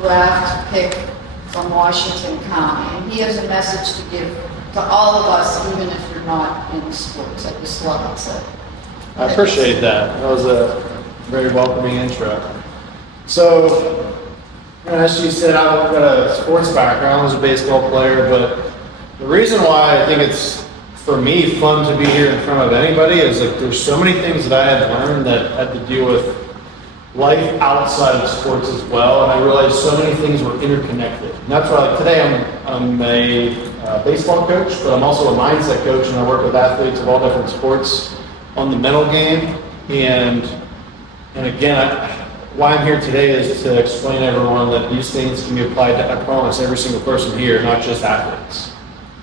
draft pick from Washington County, and he has a message to give to all of us, even if you're not in sports. I just love it. So I appreciate that. That was a very welcoming intro. So, as you said, I've got a sports background. I was a baseball player, but the reason why I think it's, for me, fun to be here in front of anybody is like there's so many things that I had learned that had to do with life outside of sports as well, and I realized so many things were interconnected. And that's why today I'm a baseball coach, but I'm also a mindset coach, and I work with athletes of all different sports on the mental game. And again, why I'm here today is to explain to everyone that these things can be applied to, I promise, every single person here, not just athletes.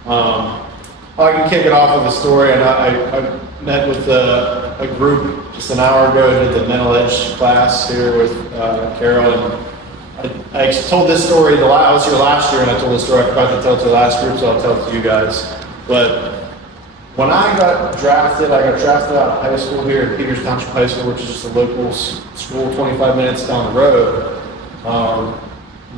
I can kick it off with a story. And I met with a group just an hour ago. I did the mental edge class here with Carol, and I told this story. I was here last year, and I told this story. I forgot to tell it to the last group, so I'll tell it to you guys. But when I got drafted out of high school here at Peters Township High School, which is just a local school 25 minutes down the road.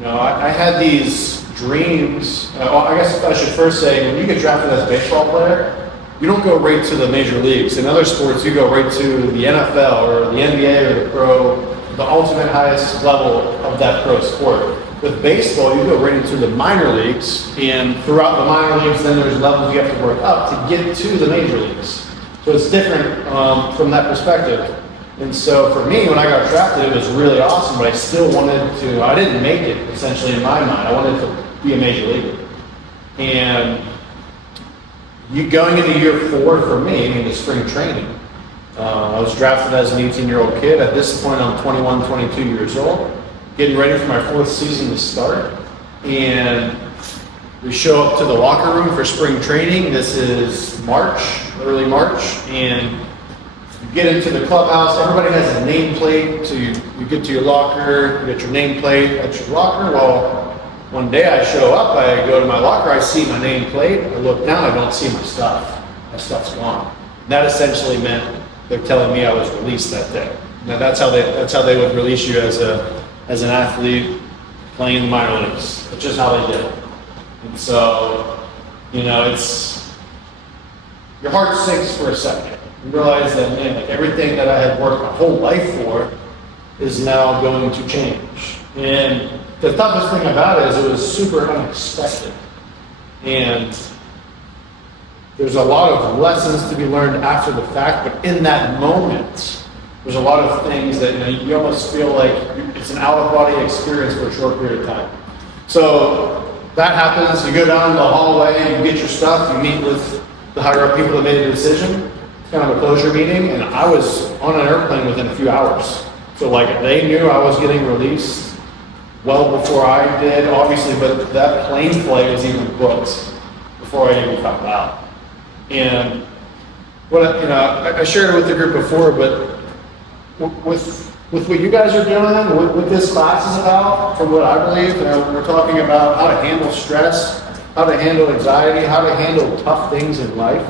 I had these dreams. I guess I should first say, when you get drafted as a baseball player, you don't go right to the major leagues. In other sports, you go right to the NFL or the NBA or the pro, the ultimate highest level of that pro sport. With baseball, you go right into the minor leagues, and throughout the minor leagues, then there's levels you have to work up to get to the major leagues. So it's different from that perspective. And so for me, when I got drafted, it was really awesome, but I still wanted to, I didn't make it, essentially, in my mind. I wanted to be a major leaguer. And going into year 4 for me, into spring training, I was drafted as an 18-year-old kid. At this point, I'm 21, 22 years old, getting ready for my 4th season to start. And we show up to the locker room for spring training. This is March, early March, and you get into the clubhouse. Everybody has a nameplate. So you get to your locker, you get your nameplate at your locker. Well, one day I show up, I go to my locker, I see my nameplate, I look down, I don't see my stuff. My stuff's gone. And that essentially meant they're telling me I was released that day. Now that's how they would release you as an athlete playing in the minor leagues. That's just how they did it. And so, it's your heart sinks for a second. You realize that, man, like everything that I had worked my whole life for is now going to change. And the toughest thing about it is it was super unexpected. And there's a lot of lessons to be learned after the fact, but in that moment, there's a lot of things that you almost feel like it's an out-of-body experience for a short period of time. So that happens, you go down the hallway, you get your stuff, you meet with the higher-up people that made a decision. It's kind of a closure meeting, and I was on an airplane within a few hours. So they knew I was getting released well before I did, obviously, but that plane flight was even booked before I even found out. And I shared it with the group before, but with what you guys are doing, what this class is about, from what I believe, we're talking about how to handle stress, how to handle anxiety, how to handle tough things in life.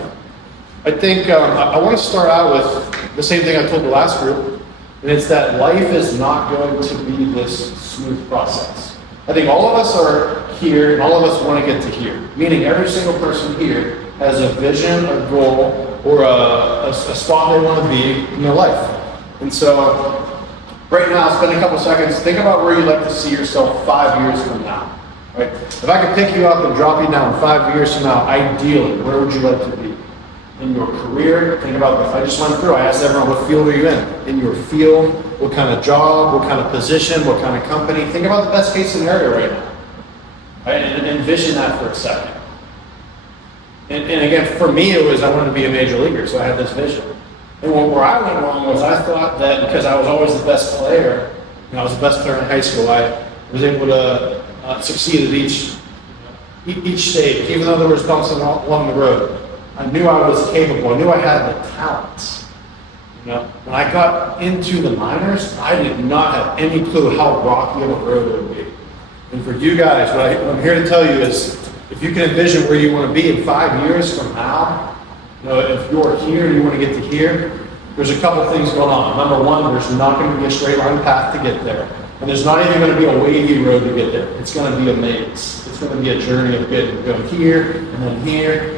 I think I want to start out with the same thing I told the last group, and it's that life is not going to be this smooth process. I think all of us are here, and all of us want to get to here, meaning every single person here has a vision, a goal, or a spot they want to be in their life. And so, right now, spend a couple seconds, think about where you'd like to see yourself 5 years from now. Right? If I could pick you up and drop you down 5 years from now, ideally, where would you like to be? In your career, think about, if I just went through, I asked everyone, what field are you in? In your field, what kind of job, what kind of position, what kind of company? Think about the best case scenario right now. Right? And envision that for a second. And again, for me, it was I wanted to be a major leaguer, so I had this vision. And where I went wrong was I thought that because I was always the best player, I was the best player in high school, I was able to succeed at each stage, even though there was bumps along the road. I knew I was capable. I knew I had the talents. When I got into the minors, I did not have any clue how rocky of a road it would be. And for you guys, what I'm here to tell you is, if you can envision where you want to be in 5 years from now, if you're here and you want to get to here, there's a couple things going on. Number one, there's not going to be a straight line path to get there. And there's not even going to be a wavy road to get there. It's going to be a maze. It's going to be a journey of going here,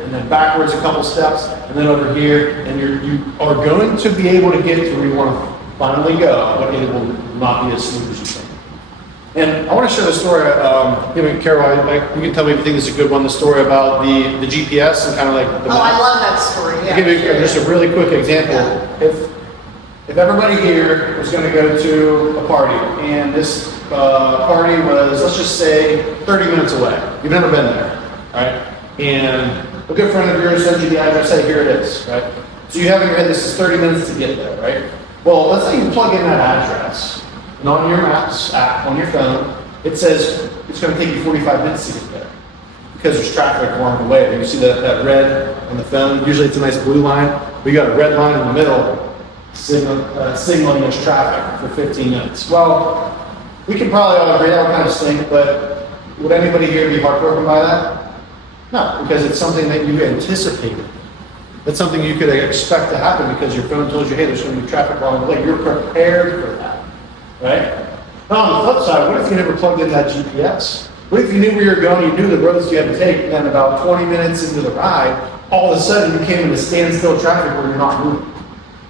and then backwards a couple steps, and then over here, and you are going to be able to get to where you want to finally go, but it will not be as smooth as you think. And I want to share the story. Carol, you can tell me if you think this is a good one. The story about the GPS and kind of like. I love that story. Yeah. I'll give you just a really quick example. Yeah. If everybody here was going to go to a party, and this party was, let's just say, 30 minutes away. You've never been there, right? And a good friend of yours sends you the address. Hey, here it is, right? So you have in your head this is 30 minutes to get there, right? Well, let's say you plug in that address. And on your Maps app, on your phone, it says it's going to take you 45 minutes to get there because there's traffic along the way. You see that red on the phone? Usually it's a nice blue line, but you got a red line in the middle signaling there's traffic for 15 minutes. Well, we can probably all agree that would kind of stink, but would anybody here be heartbroken by that? No, because it's something that you anticipated. That's something you could expect to happen because your phone told you, hey, there's going to be traffic along the way. You're prepared for that. Right? Now on the flip side, what if you never plugged in that GPS? What if you knew where you're going, you knew the roads you had to take, and then about 20 minutes into the ride, all of a sudden you came into standstill traffic where you're not moving.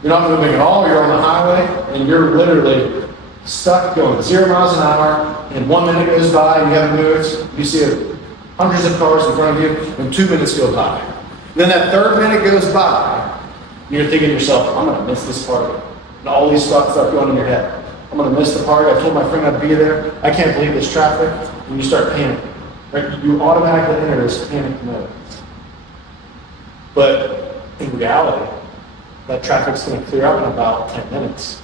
You're not moving at all, you're on the highway, and you're literally stuck going 0 miles an hour, and 1 minute goes by and you haven't moved, you see hundreds of cars in front of you, and 2 minutes go by. Then that third minute goes by, and you're thinking to yourself, I'm gonna miss this party. And all these thoughts start going in your head. I'm going to miss the party. I told my friend I'd be there. I can't believe this traffic. And you start panicking. Right? You automatically enter this panic mode. But in reality, that traffic's going to clear up in about 10 minutes.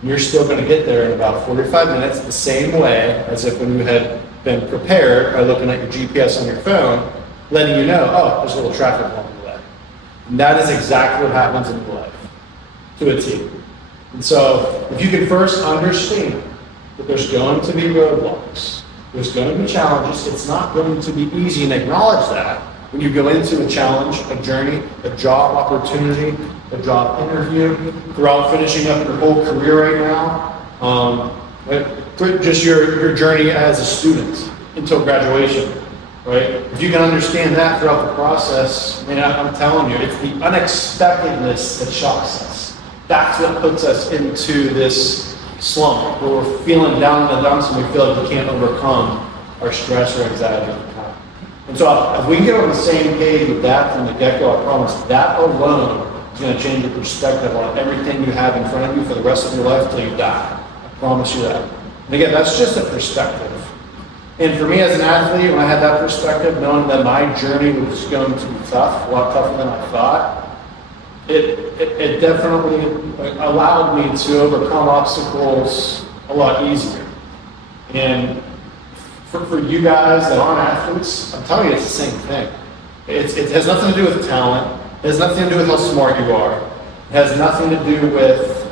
And you're still going to get there in about 45 minutes the same way as if when you had been prepared by looking at your GPS on your phone, letting you know, oh, there's a little traffic along the way. And that is exactly what happens in life, to a T. And so, if you can first understand that there's going to be roadblocks, there's going to be challenges, it's not going to be easy, and acknowledge that when you go into a challenge, a journey, a job opportunity, a job interview, throughout finishing up your whole career right now, just your journey as a student until graduation, right? If you can understand that throughout the process, man, I'm telling you, it's the unexpectedness that shocks us. That's what puts us into this slump where we're feeling down in the dumps and we feel like we can't overcome our stress or anxiety at the time. And so if we can get on the same page with that from the get-go, I promise that alone is going to change your perspective on everything you have in front of you for the rest of your life until you die. I promise you that. And again, that's just a perspective. And for me as an athlete, when I had that perspective, knowing that my journey was going to be tough, a lot tougher than I thought, it definitely allowed me to overcome obstacles a lot easier. And for you guys that aren't athletes, I'm telling you, it's the same thing. It has nothing to do with talent. It has nothing to do with how smart you are. It has nothing to do with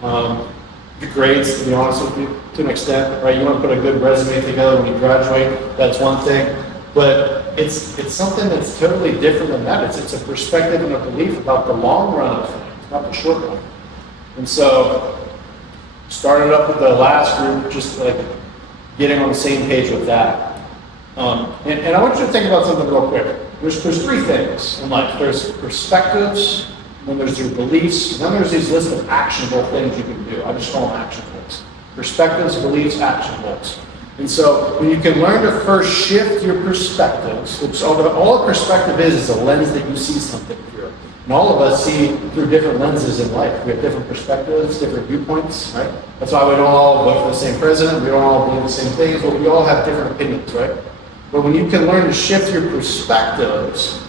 the grades, to be honest with you, to an extent, right? You want to put a good resume together when you graduate, that's one thing. But it's something that's totally different than that. It's a perspective and a belief about the long run of things, not the short run. And so, started up with the last group, just like getting on the same page with that. And I want you to think about something real quick. There's three things in life. There's perspectives, then there's your beliefs, and then there's these list of actionable things you can do. I just call them action goals. Perspectives, beliefs, action goals. And so when you can learn to first shift your perspectives, which all a perspective is a lens that you see something through. And all of us see through different lenses in life. We have different perspectives, different viewpoints, right? That's why we don't all vote for the same president, we don't all believe the same things, but we all have different opinions, right? But when you can learn to shift your perspectives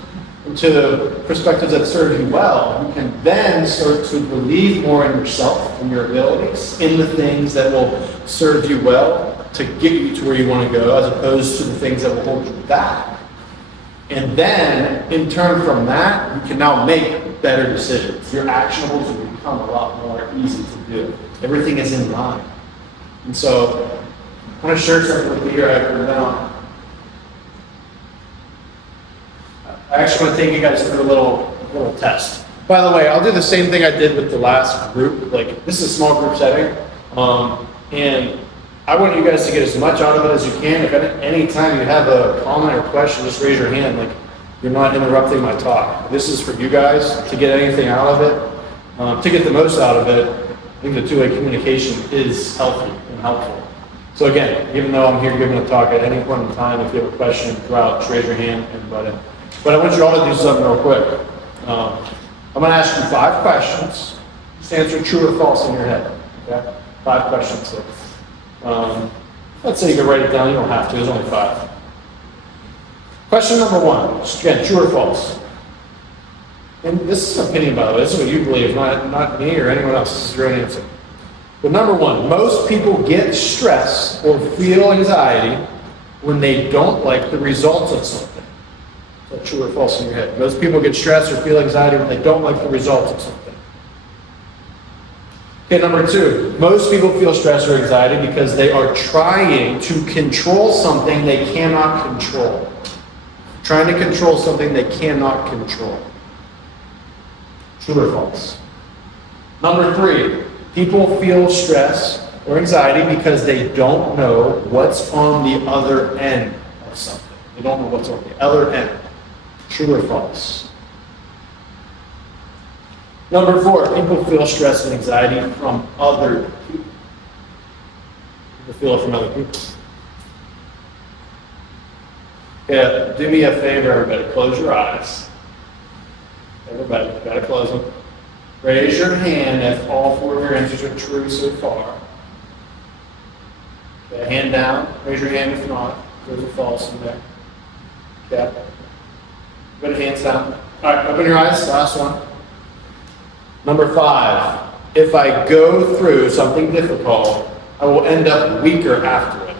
into perspectives that serve you well, you can then start to believe more in yourself and your abilities, in the things that will serve you well, to get you to where you want to go, as opposed to the things that will hold you back. And then, in turn from that, you can now make better decisions. Your actionables will become a lot more easy to do. Everything is in line. And so, I want to share something with you here after now. I actually want to take you guys through a little test. By the way, I'll do the same thing I did with the last group. Like, this is a small group setting, and I want you guys to get as much out of it as you can. If at any time you have a comment or question, just raise your hand. Like, you're not interrupting my talk. This is for you guys to get anything out of it. To get the most out of it, I think the two-way communication is healthy and helpful. So again, even though I'm here giving a talk, at any point in time, if you have a question throughout, just raise your hand and butt in. But I want you all to do something real quick. I'm going to ask you 5 questions. Just answer true or false in your head. Okay? 5 questions. Let's say you can write it down. You don't have to. There's only 5. Question number 1. Just again, true or false. And this is an opinion, by the way. This is what you believe, not me or anyone else. This is your own answer. But number 1, most people get stress or feel anxiety when they don't like the results of something. Is that true or false in your head? Most people get stress or feel anxiety when they don't like the results of something. Okay, number 2, most people feel stress or anxiety because they are trying to control something they cannot control. Trying to control something they cannot control. True or false? Number 3, people feel stress or anxiety because they don't know what's on the other end of something. They don't know what's on the other end. True or false? Number 4, people feel stress and anxiety from other people. People feel it from other people. Yeah, do me a favor, everybody. Close your eyes. Everybody, gotta close them. Raise your hand if all 4 of your answers are true so far. Okay, hand down. Raise your hand if not. There's a false in there. Okay. Put hands down. All right, open your eyes. Last one. Number 5. If I go through something difficult, I will end up weaker after it.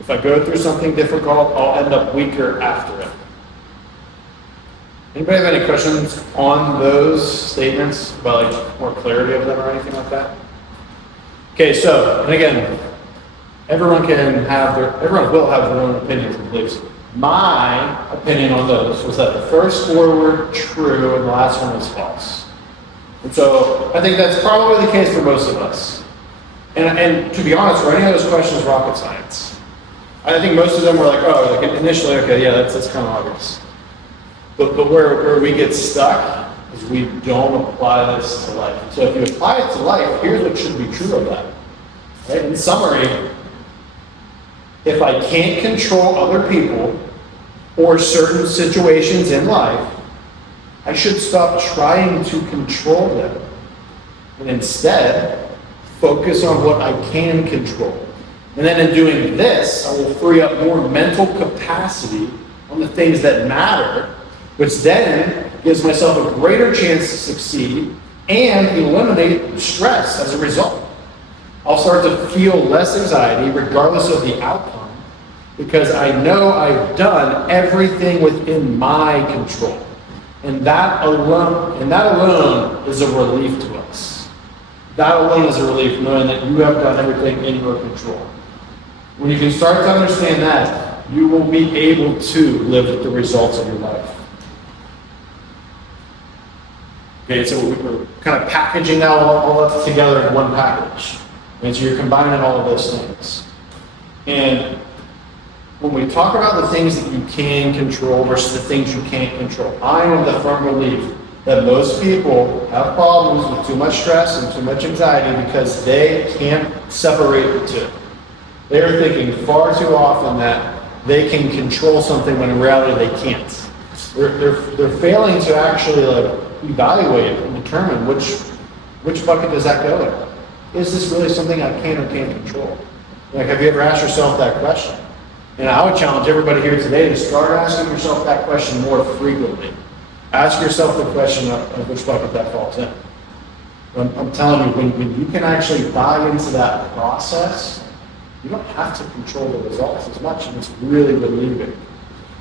If I go through something difficult, I'll end up weaker after it. Anybody have any questions on those statements about like more clarity of them or anything like that? Okay, so, and again, everyone will have their own opinions and beliefs. My opinion on those was that the first 4 were true and the last one was false. And so I think that's probably the case for most of us. And to be honest, for any of those questions, rocket science. I think most of them were like, oh, like initially, okay, yeah, that's kind of obvious. But where we get stuck is we don't apply this to life. So if you apply it to life, here's what should be true of that. Right? In summary, if I can't control other people or certain situations in life, I should stop trying to control them and instead focus on what I can control. And then in doing this, I will free up more mental capacity on the things that matter, which then gives myself a greater chance to succeed and eliminate stress as a result. I'll start to feel less anxiety regardless of the outcome because I know I've done everything within my control. And that alone is a relief to us. That alone is a relief, knowing that you have done everything in your control. When you can start to understand that, you will be able to live with the results of your life. Okay, so we're kind of packaging all that together in one package. And so you're combining all of those things. And when we talk about the things that you can control versus the things you can't control, I am of the firm belief that most people have problems with too much stress and too much anxiety because they can't separate the two. They are thinking far too often that they can control something when in reality they can't. They're failing to actually evaluate and determine which bucket does that go in. Is this really something I can or can't control? Like, have you ever asked yourself that question? And I would challenge everybody here today to start asking yourself that question more frequently. Ask yourself the question of which bucket that falls in. I'm telling you, when you can actually buy into that process, you don't have to control the results as much, and it's really relieving.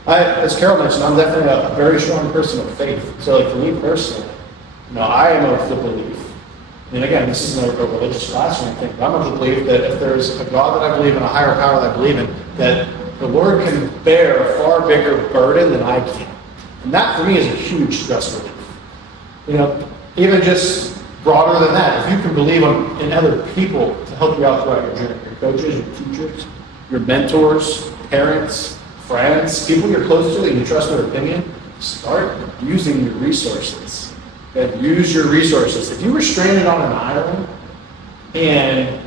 As Carol mentioned, I'm definitely a very strong person of faith. So like for me personally, I am of the belief, and again, this isn't a religious class or anything, but I'm of the belief that if there's a God that I believe in, a higher power that I believe in, that the Lord can bear a far bigger burden than I can. And that for me is a huge stress relief. Even just broader than that, if you can believe in other people to help you out throughout your journey, coaches, your teachers, your mentors, parents, friends, people you're close to that you trust their opinion. Start using your resources. Okay? Use your resources. If you were stranded on an island and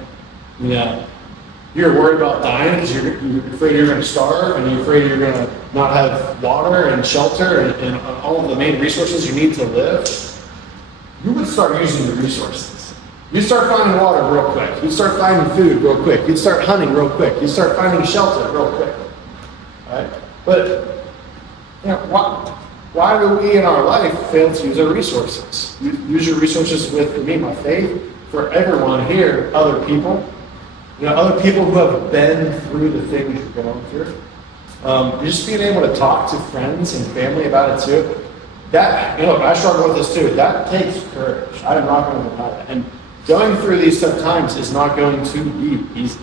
you're worried about dying because you're afraid you're going to starve and you're afraid you're going to not have water and shelter and all of the main resources you need to live, you would start using the resources. You start finding water real quick. You start finding food real quick. You start hunting real quick. You start finding shelter real quick. Right? But why do we in our life fail to use our resources? Use your resources with, for me, my faith, for everyone here, other people. Other people who have been through the things you're going through. Just being able to talk to friends and family about it too. That, I struggle with this too. That takes courage. I'm not going to deny that. And going through these tough times is not going to be easy.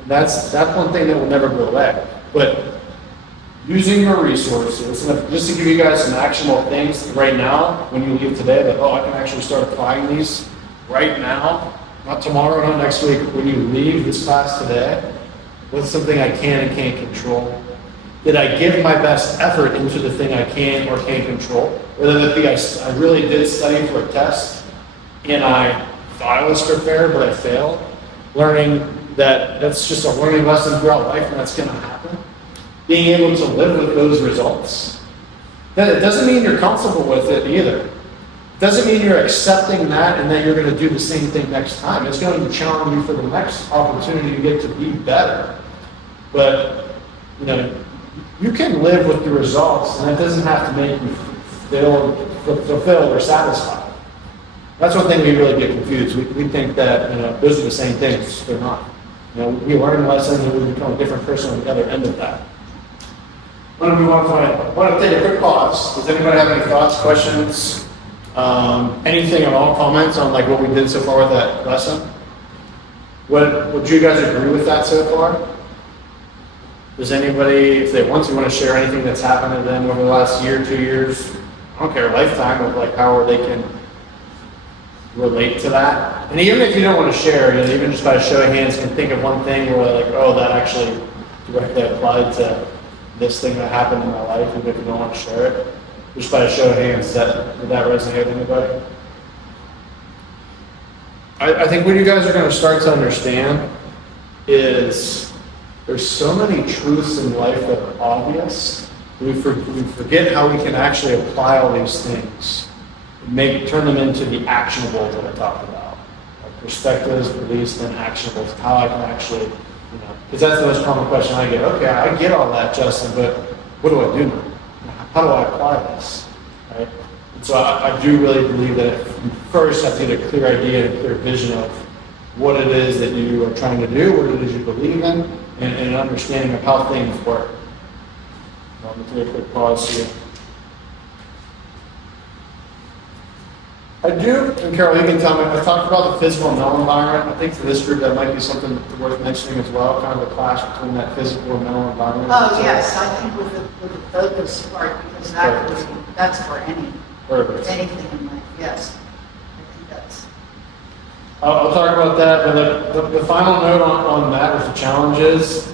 And that's one thing that will never go away. But using your resources, and just to give you guys some actionable things right now, when you leave today, that, I can actually start applying these right now. Not tomorrow, not next week. When you leave this class today, what's something I can and can't control? Did I give my best effort into the thing I can or can't control? Whether that be I really did study for a test and I thought I was prepared, but I failed. Learning that that's just a learning lesson throughout life and that's going to happen. Being able to live with those results. Then it doesn't mean you're comfortable with it either. Doesn't mean you're accepting that and that you're going to do the same thing next time. It's going to challenge you for the next opportunity you get to be better. But, you can live with the results and it doesn't have to make you feel fulfilled or satisfied. That's one thing we really get confused. We think that, those are the same things. They're not. We learn lessons and we become a different person on the other end of that. I want to take a quick pause. Does anybody have any thoughts, questions? Anything at all, comments on what we did so far with that lesson? Would you guys agree with that so far? Does anybody, if they want to share anything that's happened to them over the last year, 2 years, I don't care, lifetime of how they can relate to that? And even if you don't want to share, even just by a show of hands, can think of one thing where that actually directly applied to this thing that happened in my life, even if you don't want to share it. Just by a show of hands, would that resonate with anybody? I think what you guys are going to start to understand is there's so many truths in life that are obvious. We forget how we can actually apply all these things and turn them into the actionables that I talked about. Perspectives, beliefs, then actionables. How I can actually, because that's the most common question I get. Okay, I get all that, Justin, but what do I do now? How do I apply this? Right? And so I do really believe that you first have to get a clear idea and a clear vision of what it is that you are trying to do, what it is you believe in, and an understanding of how things work. Let me take a quick pause here. I do, and Carol, you can tell me, I talked about the physical and mental environment. I think for this group that might be something worth mentioning as well, kind of the clash between that physical and mental environment. Oh, yes, I think with the focus part, because that's for anything in life, yes. I think that's. I'll talk about that, but the final note on that is the challenges.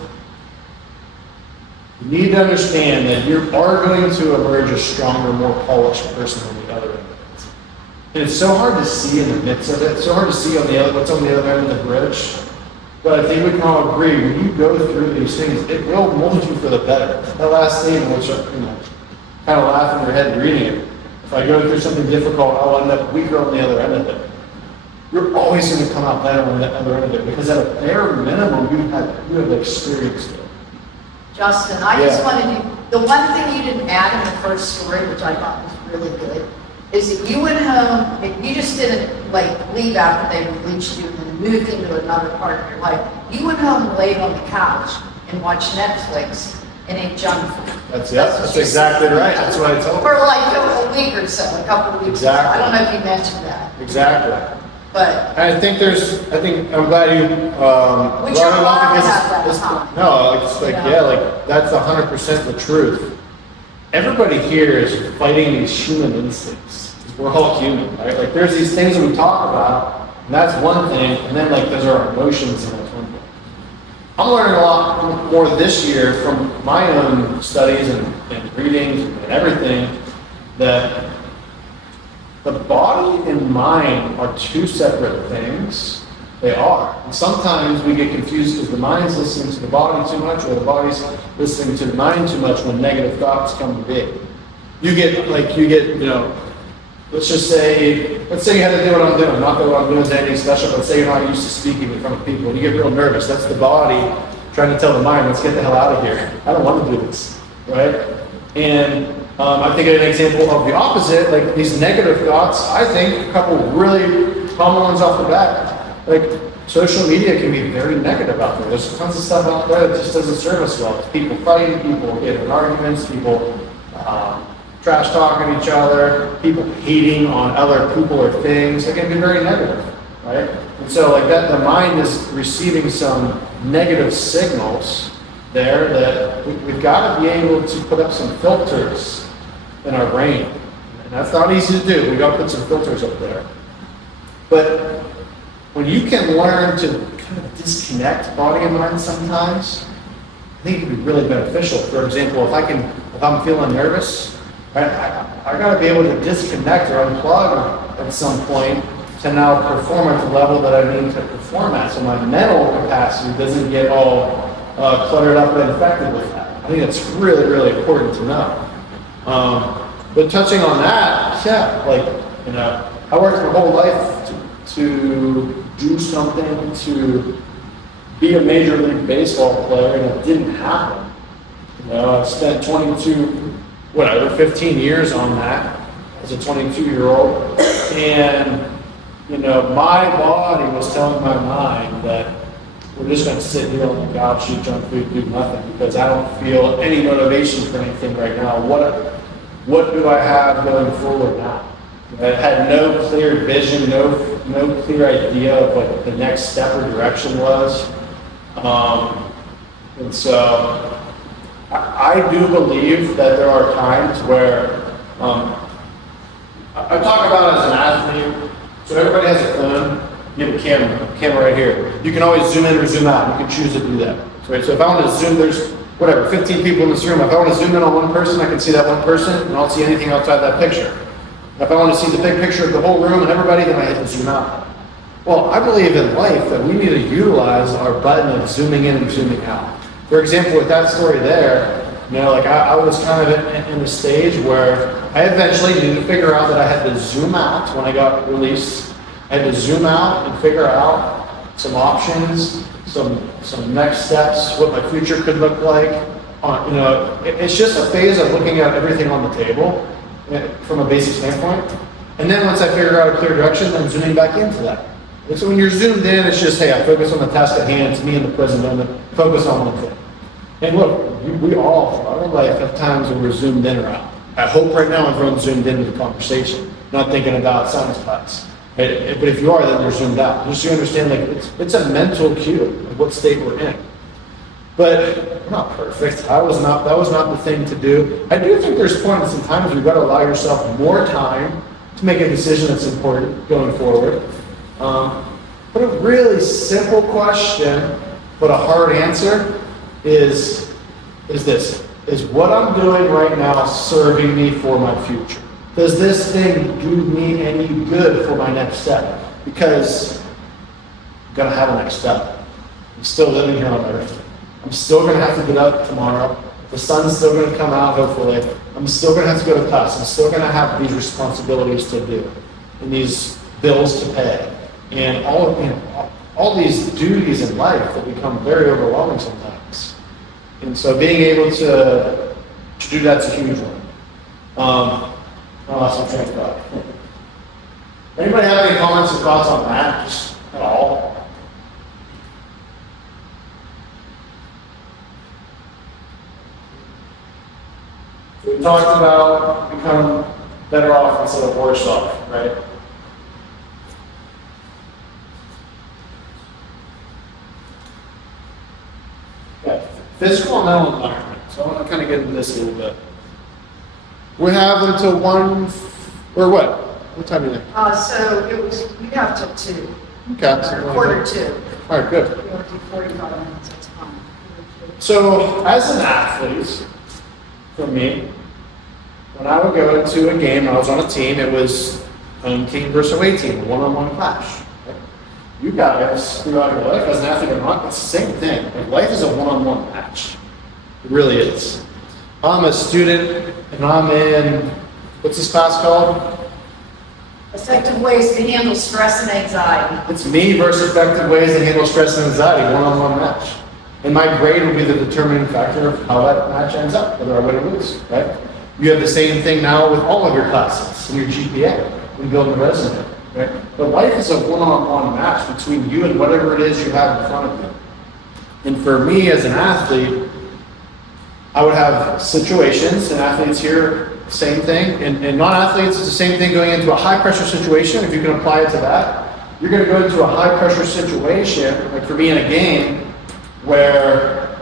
You need to understand that you are going to emerge a stronger, more polished person on the other end. And it's so hard to see in the midst of it. It's so hard to see what's on the other end of the bridge. But I think we can all agree, when you go through these things, it will mold you for the better. That last statement, which kind of laugh in your head reading it. If I go through something difficult, I'll end up weaker on the other end of it. You're always going to come out better on the other end of it because at a bare minimum, you have experienced it. Justin, I just wanted to, the one thing you didn't add in the first story, which I thought was really good, is that you went home, and you just didn't leave after they released you and then moved into another part of your life. You went home and laid on the couch and watched Netflix and ate junk food. That's exactly right. That's what I told her. For a week or so, a couple of weeks. Exactly. I don't know if you mentioned that. Exactly. But and I'm glad you which you're allowed to have that time. No, that's 100% the truth. Everybody here is fighting these human instincts. We're all human, right? There's these things that we talk about, and that's one thing, and then there's our emotions, and that's one thing. I'm learning a lot more this year from my own studies and readings and everything, that the body and mind are two separate things. They are. And sometimes we get confused because the mind's listening to the body too much, or the body's listening to the mind too much when negative thoughts come to be. You get, let's say you had to do what I'm doing. Not that what I'm doing is anything special, but say you're not used to speaking in front of people. You get real nervous. That's the body trying to tell the mind, let's get the hell out of here. I don't want to do this, right? And I think an example of the opposite, like these negative thoughts, I think a couple really common ones off the bat. Like social media can be very negative out there. There's tons of stuff out there that just doesn't serve us well. It's people fighting, people getting in arguments, people trash talking each other, people hating on other people or things. It can be very negative, right? And so like that, the mind is receiving some negative signals there that we've got to be able to put up some filters in our brain. And that's not easy to do. We've got to put some filters up there. But when you can learn to kind of disconnect body and mind sometimes, I think it can be really beneficial. For example, if I'm feeling nervous, right, I got to be able to disconnect or unplug at some point to now perform at the level that I need to perform at, so my mental capacity doesn't get all cluttered up and infected with that. I think that's really, really important to know. But touching on that, I worked my whole life to do something, to be a Major League Baseball player, and it didn't happen. I spent 15 years on that as a 22-year-old, and my body was telling my mind that we're just going to sit here on the couch, eat junk food, do nothing, because I don't feel any motivation for anything right now. What do I have going forward now? I had no clear vision, no clear idea of what the next step or direction was. And so I do believe that there are times where I talk about it as an athlete. So everybody has a phone. You have a camera right here. You can always zoom in or zoom out. You can choose to do that. Right? So if I want to zoom, there's 15 people in this room. If I want to zoom in on one person, I can see that one person, and I don't see anything outside that picture. If I want to see the big picture of the whole room and everybody, then I hit the zoom out. Well, I believe in life that we need to utilize our button of zooming in and zooming out. For example, with that story there, I was kind of in a stage where I eventually needed to figure out that I had to zoom out when I got released. I had to zoom out and figure out some options, some next steps, what my future could look like. It's just a phase of looking at everything on the table from a basic standpoint. And then once I figure out a clear direction, then zooming back into that. And so when you're zoomed in, it's just, hey, I focus on the task at hand. It's me in the present moment. Focus on one thing. And look, we all, throughout our life, have times when we're zoomed in or out. I hope right now everyone's zoomed into the conversation, not thinking about science class. But if you are, then you're zoomed out. Just so you understand, it's a mental cue of what state we're in. But we're not perfect. That was not the thing to do. I do think there's points and times you've got to allow yourself more time to make a decision that's important going forward. But a really simple question, but a hard answer is this. Is what I'm doing right now serving me for my future? Does this thing do me any good for my next step? Because I'm going to have a next step. I'm still living here on earth. I'm still going to have to get up tomorrow. The sun's still going to come out, hopefully. I'm still going to have to go to class. I'm still going to have these responsibilities to do and these bills to pay. And all these duties in life that become very overwhelming sometimes. And so being able to do that's a huge one. I lost my train of thought. Anybody have any comments or thoughts on that? Just at all? So we talked about becoming better off instead of worse off, right? Yeah, physical and mental environment. So I want to kind of get into this a little bit. We have until 1, or what? What time do you think? So you have till 2. Okay. Quarter 2. All right, good. You want to do 45 minutes, that's fine. So as an athlete, for me, when I would go into a game, I was on a team, it was home team versus away team, a one-on-one clash. Right? You guys, throughout your life, as an athlete or not, it's the same thing. Like, life is a one-on-one match. It really is. I'm a student, and I'm in, what's this class called? Effective ways to handle stress and anxiety. It's me versus effective ways to handle stress and anxiety, one-on-one match. And my grade will be the determining factor of how that match ends up, whether I win or lose, right? You have the same thing now with all of your classes and your GPA when building a resume, right? But life is a one-on-one match between you and whatever it is you have in front of you. And for me as an athlete, I would have situations, and athletes here, same thing, and non-athletes, it's the same thing going into a high-pressure situation. If you can apply it to that, you're going to go into a high-pressure situation, like for me in a game, where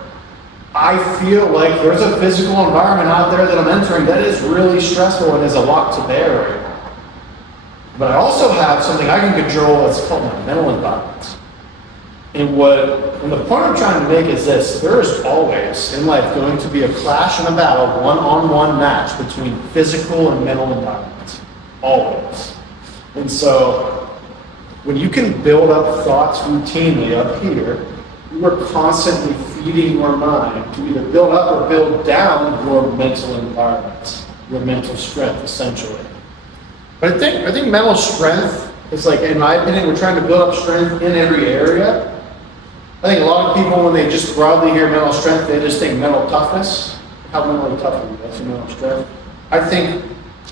I feel like there's a physical environment out there that I'm entering that is really stressful and is a lot to bear right now. But I also have something I can control that's called my mental environment. And the point I'm trying to make is this: there is always in life going to be a clash and a battle, one-on-one match between physical and mental environment. Always. And so when you can build up thoughts routinely up here, you are constantly feeding your mind to either build up or build down your mental environment, your mental strength, essentially. But I think mental strength is, like, in my opinion, we're trying to build up strength in every area. I think a lot of people, when they just broadly hear mental strength, they just think mental toughness. How mentally tough are you? That's your mental strength. I think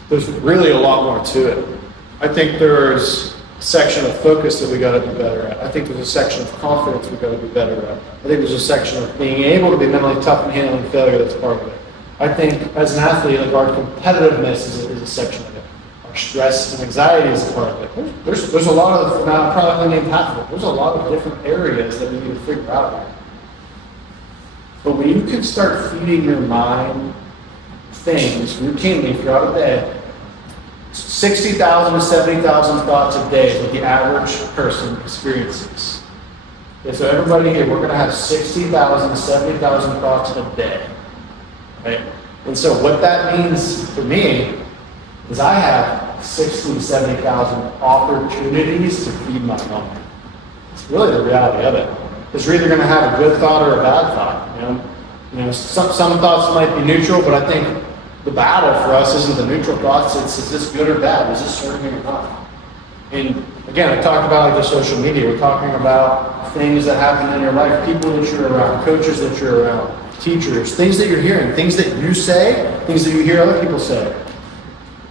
there's really a lot more to it. I think there's a section of focus that we got to be better at. I think there's a section of confidence we got to be better at. I think there's a section of being able to be mentally tough and handling failure that's part of it. I think as an athlete, like, our competitiveness is a section of it. Our stress and anxiety is a part of it. There's a lot of, now I'm probably only named half of it, there's a lot of different areas that we need to figure out here. But when you can start feeding your mind things routinely throughout a day, 60,000 to 70,000 thoughts a day is what the average person experiences. Okay, so everybody here, we're going to have 60,000 to 70,000 thoughts a day. Right? And so what that means for me is I have 60,000 to 70,000 opportunities to feed my mind. It's really the reality of it. Because you're either going to have a good thought or a bad thought. You know, some thoughts might be neutral, but I think the battle for us isn't the neutral thoughts, it's is this good or bad? Is this serving me or not? And again, I talked about like the social media. We're talking about things that happen in your life, people that you're around, coaches that you're around, teachers, things that you're hearing, things that you say, things that you hear other people say.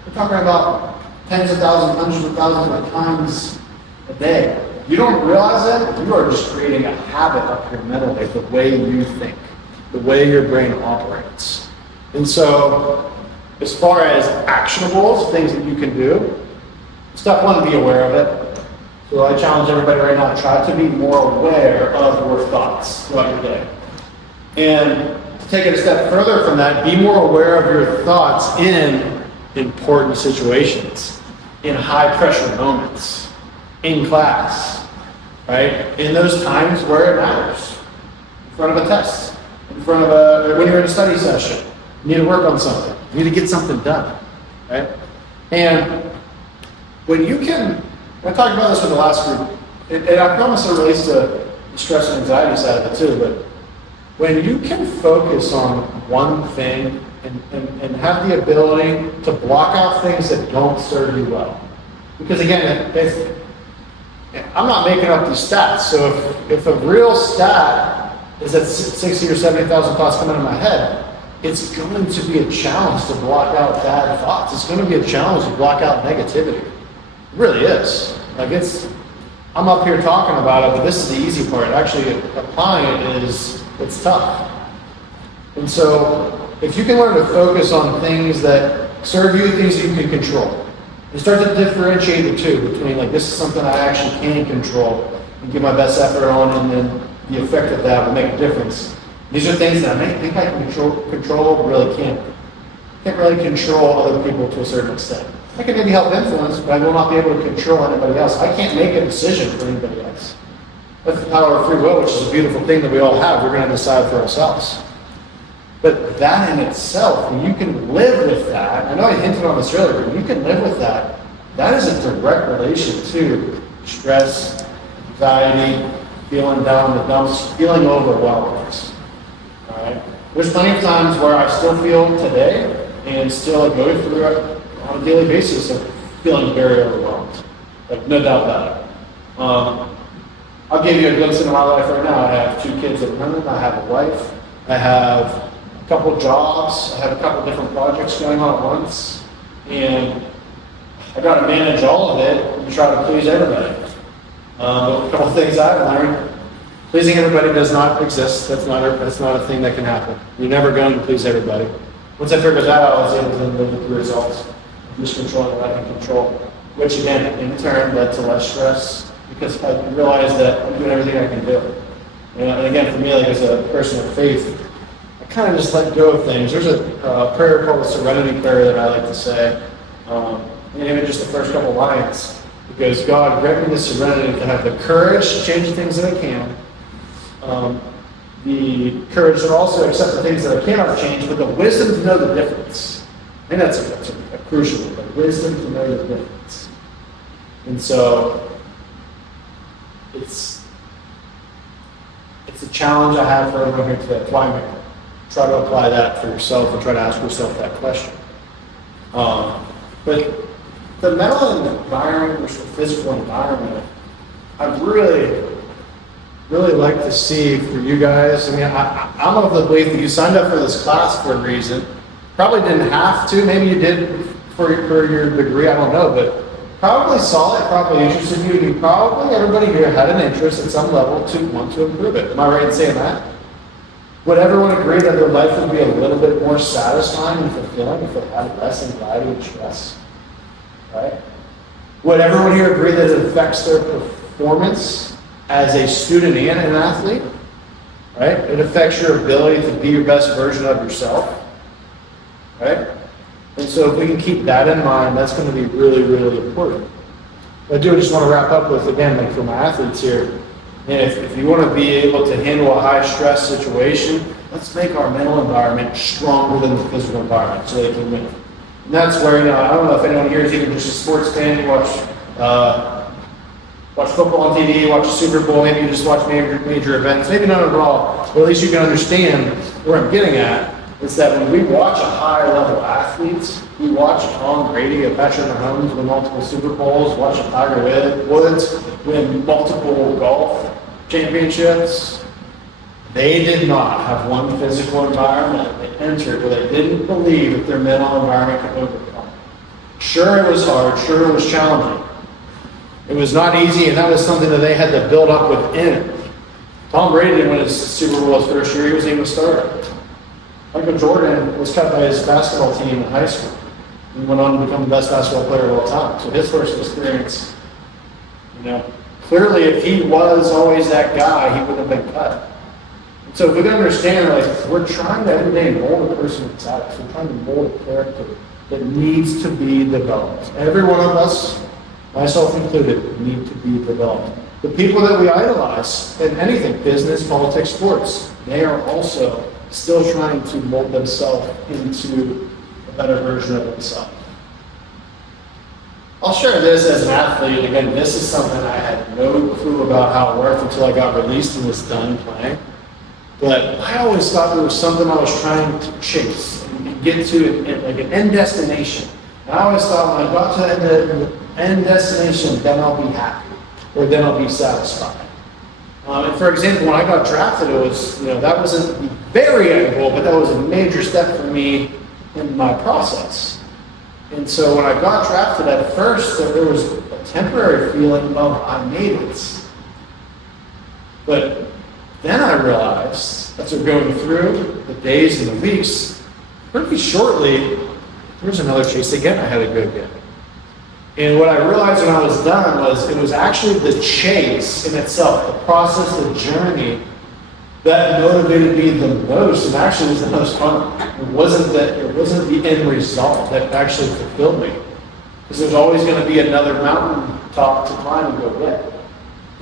We're talking about tens of thousands, hundreds of thousands of times a day. You don't realize that, you are just creating a habit up here mentally, the way you think, the way your brain operates. And so, as far as actionables, things that you can do, step one, be aware of it. So I challenge everybody right now, try to be more aware of your thoughts throughout your day. And to take it a step further from that, be more aware of your thoughts in important situations, in high pressure moments, in class, right? In those times where it matters, in front of a test, in front of when you're in a study session. You need to work on something. You need to get something done, right? And when you can, I talked about this with the last group, and I promise it relates to the stress and anxiety side of it too, but when you can focus on one thing and have the ability to block out things that don't serve you well. Because again, I'm not making up these stats, so if a real stat is that 60 or 70,000 thoughts come into my head, it's going to be a challenge to block out bad thoughts. It's going to be a challenge to block out negativity. It really is. Like I'm up here talking about it, but this is the easy part. Actually applying it it's tough. And so if you can learn to focus on things that serve you, things that you can control, and start to differentiate the two between, like, this is something I actually can control and give my best effort on, and then the effect of that will make a difference. These are things that I think I can control, but really can't. Can't really control other people to a certain extent. I can maybe help influence, but I will not be able to control anybody else. I can't make a decision for anybody else. That's the power of free will, which is a beautiful thing that we all have. We're going to decide for ourselves. But that in itself, when you can live with that, I know I hinted on this earlier, but when you can live with that, that is a direct relation to stress, anxiety, feeling down in the dumps, feeling overwhelmed. All right? There's plenty of times where I still feel today and still go through it on a daily basis of feeling very overwhelmed. Like, no doubt about it. I'll give you a glimpse into my life right now. I have 2 kids at home. I have a wife. I have a couple jobs. I have a couple different projects going on at once. And I got to manage all of it and try to please everybody. A couple things I've learned. Pleasing everybody does not exist. That's not a thing that can happen. You're never going to please everybody. Once I figured that out, I was able to live with the results. I'm just controlling what I can control. Which again, in turn, led to less stress. Because I realized that I'm doing everything I can do. And again, for me, like as a person of faith, I kind of just let go of things. There's a prayer called the Serenity Prayer that I like to say. And even just the first couple lines. Because God, grant me the serenity to have the courage to change the things that I can. The courage to also accept the things that I cannot change, but the wisdom to know the difference. I think that's a crucial one, the wisdom to know the difference. And so, it's a challenge I have for everyone here today. That's why I'm here. Try to apply that for yourself and try to ask yourself that question. But the mental environment versus the physical environment, I'd really like to see for you guys. I mean, I'm of the belief that you signed up for this class for a reason. Probably didn't have to. Maybe you did for your degree. I don't know, but probably saw it, probably interested you, and probably everybody here had an interest at some level to want to improve it. Am I right in saying that? Would everyone agree that their life would be a little bit more satisfying and fulfilling if they had less anxiety and stress? Right? Would everyone here agree that it affects their performance as a student and an athlete? Right? It affects your ability to be your best version of yourself. Right? And so if we can keep that in mind, that's going to be really, really important. I do just want to wrap up with, again, like for my athletes here, and if you want to be able to handle a high-stress situation, let's make our mental environment stronger than the physical environment so they can win. And that's where, I don't know if anyone here is even just a sports fan, you watch football on TV, watch the Super Bowl, maybe you just watch major events, maybe not at all, but at least you can understand where I'm getting at. Is that when we watch a higher level athletes, we watch a Tom Brady, a Patrick Mahomes win multiple Super Bowls, watch a Tiger Woods win multiple golf championships. They did not have one physical environment they entered where they didn't believe that their mental environment could overcome. Sure, it was hard. Sure, it was challenging. It was not easy, and that was something that they had to build up within. Tom Brady didn't win his Super Bowl his first year. He wasn't even a starter. Michael Jordan was cut by his basketball team in high school. He went on to become the best basketball player of all time. So his first experience, clearly if he was always that guy, he wouldn't have been cut. And so if we can understand, like, we're trying to every day mold a person inside us. We're trying to mold a character that needs to be developed. Every one of us, myself included, need to be developed. The people that we idolize in anything, business, politics, sports, they are also still trying to mold themselves into a better version of themselves. I'll share this as an athlete. Again, this is something I had no clue about how it worked until I got released and was done playing. But I always thought there was something I was trying to chase and get to, like an end destination. And I always thought when I got to the end destination, then I'll be happy, or then I'll be satisfied. And for example, when I got drafted, it was, that wasn't the very end goal, but that was a major step for me in my process. And so when I got drafted at first, there was a temporary feeling of I made it. But then I realized, as we're going through the days and the weeks, pretty shortly, there was another chase again I had to go get. And what I realized when I was done was it was actually the chase in itself, the process, the journey, that motivated me the most and actually was the most fun. It wasn't the end result that actually fulfilled me. Because there's always going to be another mountain top to climb and go get.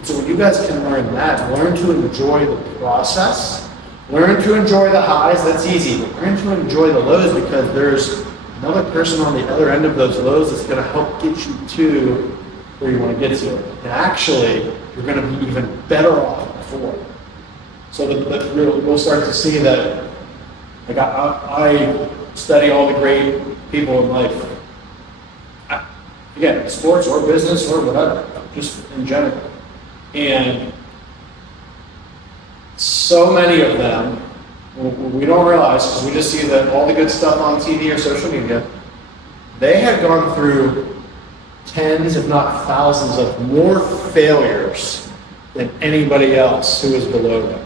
So when you guys can learn that, learn to enjoy the process, learn to enjoy the highs, that's easy, but learn to enjoy the lows because there's another person on the other end of those lows that's going to help get you to where you want to get to. And actually, you're going to be even better off before. So that we'll start to see that, like I study all the great people in life. Again, sports or business or whatever, just in general. And so many of them, we don't realize, because we just see that all the good stuff on TV or social media, they had gone through tens, if not thousands, of more failures than anybody else who was below them.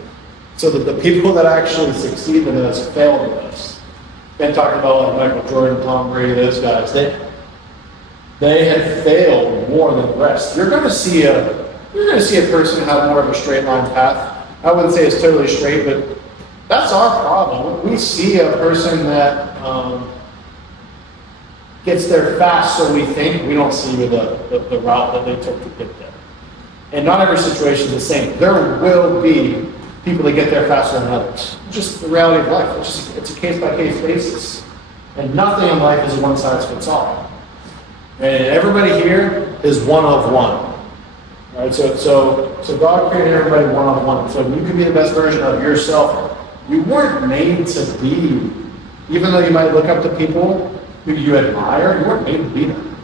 So that the people that actually succeed the most fail the most. Been talking about like Michael Jordan, Tom Brady, those guys. They have failed more than the rest. You're going to see a person have more of a straight line path. I wouldn't say it's totally straight, but that's our problem. We see a person that gets there fast, so we think. We don't see the route that they took to get there. And not every situation is the same. There will be people that get there faster than others. It's just the reality of life. It's a case-by-case basis. And nothing in life is a one-size-fits-all. And everybody here is one of one. All right, so God created everybody one of one. So you can be the best version of yourself. You weren't made to be, even though you might look up to people who you admire, you weren't made to be them.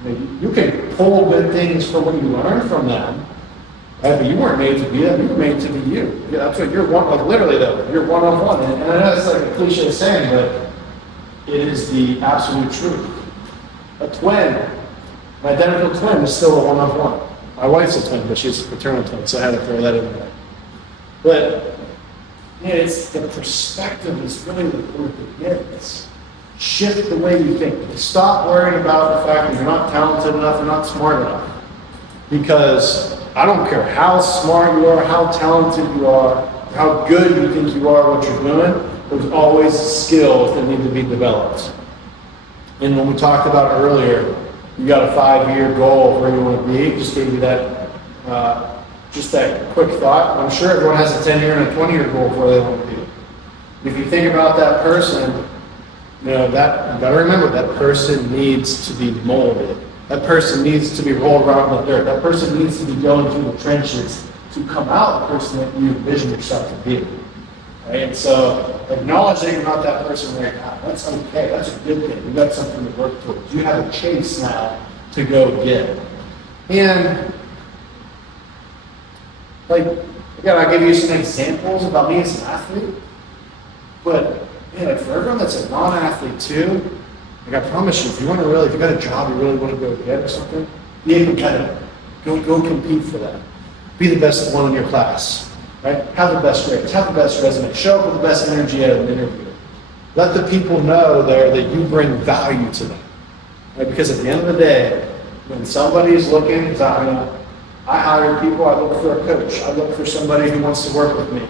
I mean, you can pull good things from what you learn from them, right? But you weren't made to be them, you were made to be you. Yeah, that's what you're one, like literally though, you're one of one. And I know it's like a cliche saying, but it is the absolute truth. A twin, an identical twin is still a one of one. My wife's a twin, but she's a fraternal twin, so I had to throw that in there. But yeah, it's the perspective is really where it begins. Shift the way you think. Stop worrying about the fact that you're not talented enough, you're not smart enough. Because I don't care how smart you are, how talented you are, how good you think you are, what you're doing, there's always skills that need to be developed. And when we talked about earlier, you got a 5-year goal of where you want to be, just gave you that, just that quick thought. I'm sure everyone has a 10-year and a 20-year goal for where they want to be. If you think about that person, you know, that you got to remember that person needs to be molded. That person needs to be rolled around in the dirt. That person needs to be going through the trenches to come out the person that you envision yourself to be. Right? And so acknowledge that you're not that person right now. That's okay. That's a good thing. You got something to work towards. You have a chase now to go get. And like again, I'll give you some examples about me as an athlete. But man, like for everyone that's a non-athlete too, like I promise you, if you got a job you really want to go get or something, be able to kind of go compete for that. Be the best one in your class, right? Have the best grades, have the best resume, show up with the best energy at an interview. Let the people know there that you bring value to them, right? Because at the end of the day, when somebody's looking, because I hire people, I look for a coach, I look for somebody who wants to work with me.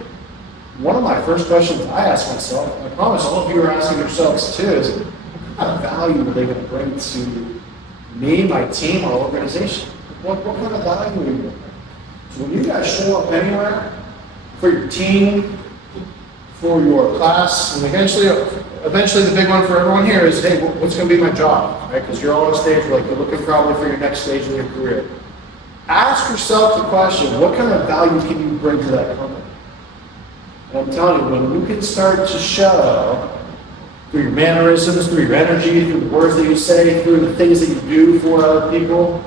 One of my first questions I ask myself, I promise all of you are asking yourselves too, is what kind of value are they going to bring to me, my team, our organization? What kind of value are you bringing? So when you guys show up anywhere, for your team, for your class, and eventually the big one for everyone here is, hey, what's going to be my job, right? Because you're all on a stage, you're looking probably for your next stage in your career. Ask yourself the question, what kind of value can you bring to that company? And I'm telling you, when you can start to show through your mannerisms, through your energy, through the words that you say, through the things that you do for other people,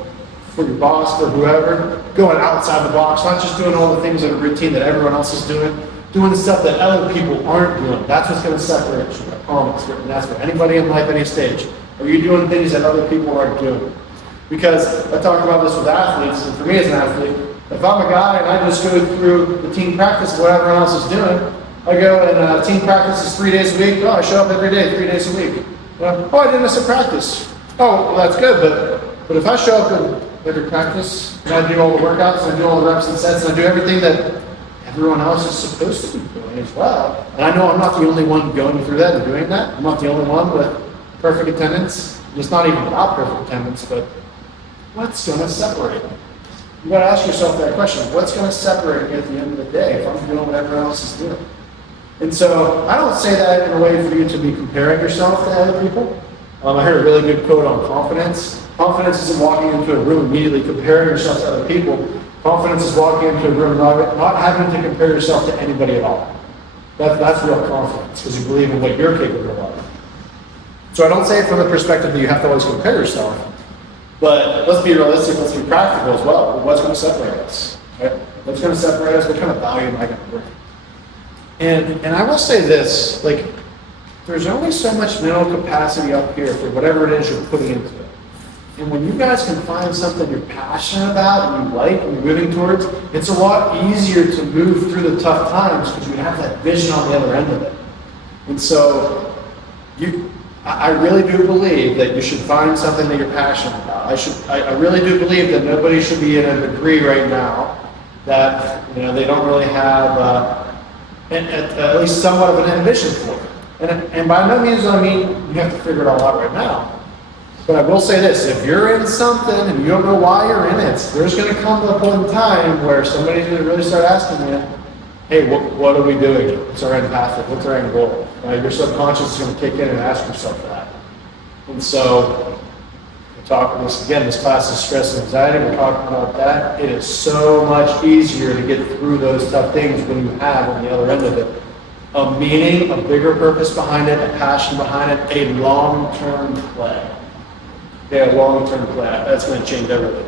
for your boss, for whoever, going outside the box, not just doing all the things that are routine that everyone else is doing the stuff that other people aren't doing. That's what's going to separate you, I promise. And that's for anybody in life, any stage. Are you doing things that other people aren't doing? Because I talk about this with athletes, and for me as an athlete, if I'm a guy and I just go through the team practice, what everyone else is doing, I go and team practice is 3 days a week. Oh, I show up every day, 3 days a week. Oh, I didn't miss a practice. Oh, well, that's good, but if I show up in every practice and I do all the workouts and I do all the reps and sets and I do everything that everyone else is supposed to be doing as well, and I know I'm not the only one going through that and doing that. I'm not the only one with perfect attendance. It's not even about perfect attendance, but what's going to separate them? You gotta ask yourself that question. What's gonna separate me at the end of the day if I'm doing what everyone else is doing? And so I don't say that in a way for you to be comparing yourself to other people. I heard a really good quote on confidence. Confidence isn't walking into a room immediately comparing yourself to other people. Confidence is walking into a room not having to compare yourself to anybody at all. That's real confidence, because you believe in what you're capable of. So I don't say it from the perspective that you have to always compare yourself, but let's be realistic, let's be practical as well. What's going to separate us? Right? What's going to separate us? What kind of value am I going to bring? And I will say this, like, there's only so much mental capacity up here for whatever it is you're putting into it. And when you guys can find something you're passionate about and you like and you're moving towards, it's a lot easier to move through the tough times because you have that vision on the other end of it. And so I really do believe that you should find something that you're passionate about. I really do believe that nobody should be in a degree right now that they don't really have at least somewhat of an ambition for it. And by no means do I mean you have to figure it all out right now. But I will say this, if you're in something and you don't know why you're in it, there's going to come to a point in time where somebody's going to really start asking you, hey, what are we doing? What's our end path? What's our end goal? Your subconscious is going to kick in and ask yourself that. And so, we're talking this class is stress and anxiety, we're talking about that. It is so much easier to get through those tough things when you have on the other end of it a meaning, a bigger purpose behind it, a passion behind it, a long-term play. Okay, a long-term play. That's going to change everything.